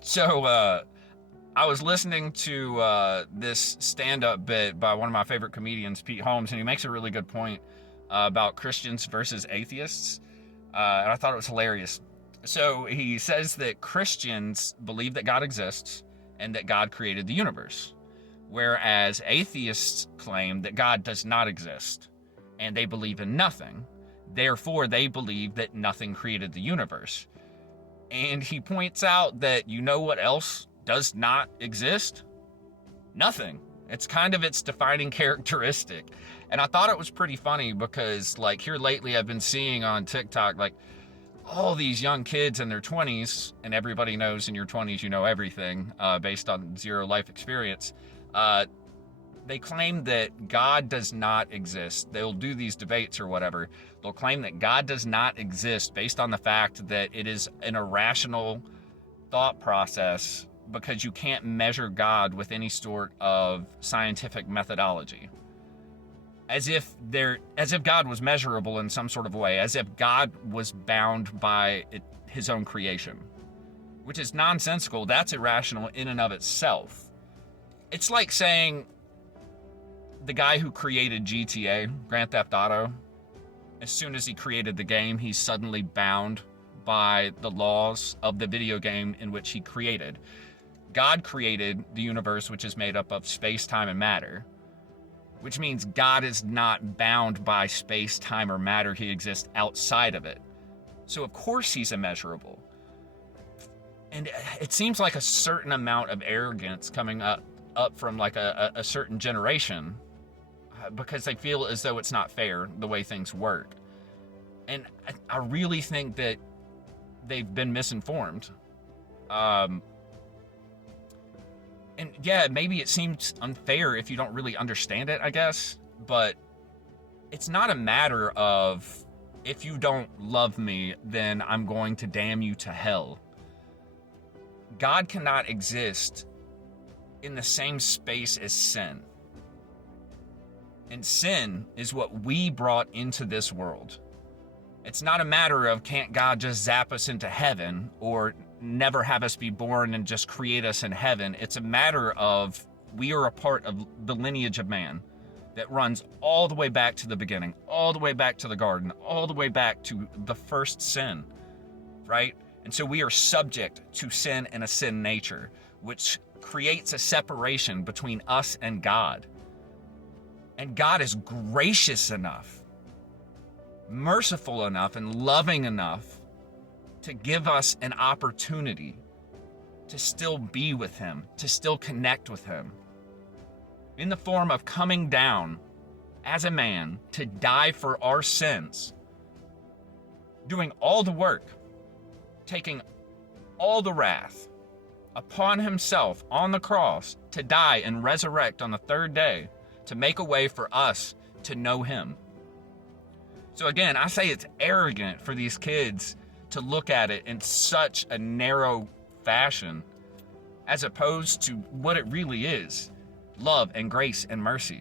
So I was listening to this stand-up bit by one of my favorite comedians, Pete Holmes, and he makes a really good point about Christians versus atheists, and I thought it was hilarious. So he says that Christians believe that God exists and that God created the universe, whereas atheists claim that God does not exist and they believe in nothing. Therefore, they believe that nothing created the universe. And he points out that you know what else does not exist? Nothing. It's kind of its defining characteristic. And I thought it was pretty funny because, like, here lately I've been seeing on TikTok, like, all these young kids in their 20s, and everybody knows in your 20s you know everything based on zero life experience. They claim that God does not exist. They'll do these debates or whatever. They'll claim that God does not exist based on the fact that it is an irrational thought process because you can't measure God with any sort of scientific methodology. As if God was measurable in some sort of way, as if God was bound by his own creation, which is nonsensical. That's irrational in and of itself. It's like saying the guy who created GTA, Grand Theft Auto, as soon as he created the game, he's suddenly bound by the laws of the video game in which he created. God created the universe, which is made up of space, time, and matter, which means God is not bound by space, time, or matter. He exists outside of it. So of course he's immeasurable. And it seems like a certain amount of arrogance coming up from like a certain generation because they feel as though it's not fair the way things work. And I really think that they've been misinformed. And yeah, maybe it seems unfair if you don't really understand it, I guess. But it's not a matter of, if you don't love me, then I'm going to damn you to hell. God cannot exist in the same space as sin. And sin is what we brought into this world. It's not a matter of, can't God just zap us into heaven or never have us be born and just create us in heaven? It's a matter of, we are a part of the lineage of man that runs all the way back to the beginning, all the way back to the garden, all the way back to the first sin, right? And so we are subject to sin and a sin nature, which creates a separation between us and God. And God is gracious enough, merciful enough, and loving enough to give us an opportunity to still be with him, to still connect with him, in the form of coming down as a man to die for our sins, doing all the work, taking all the wrath upon himself on the cross to die and resurrect on the third day to make a way for us to know him. So again, I say it's arrogant for these kids to look at it in such a narrow fashion as opposed to what it really is: love and grace and mercy.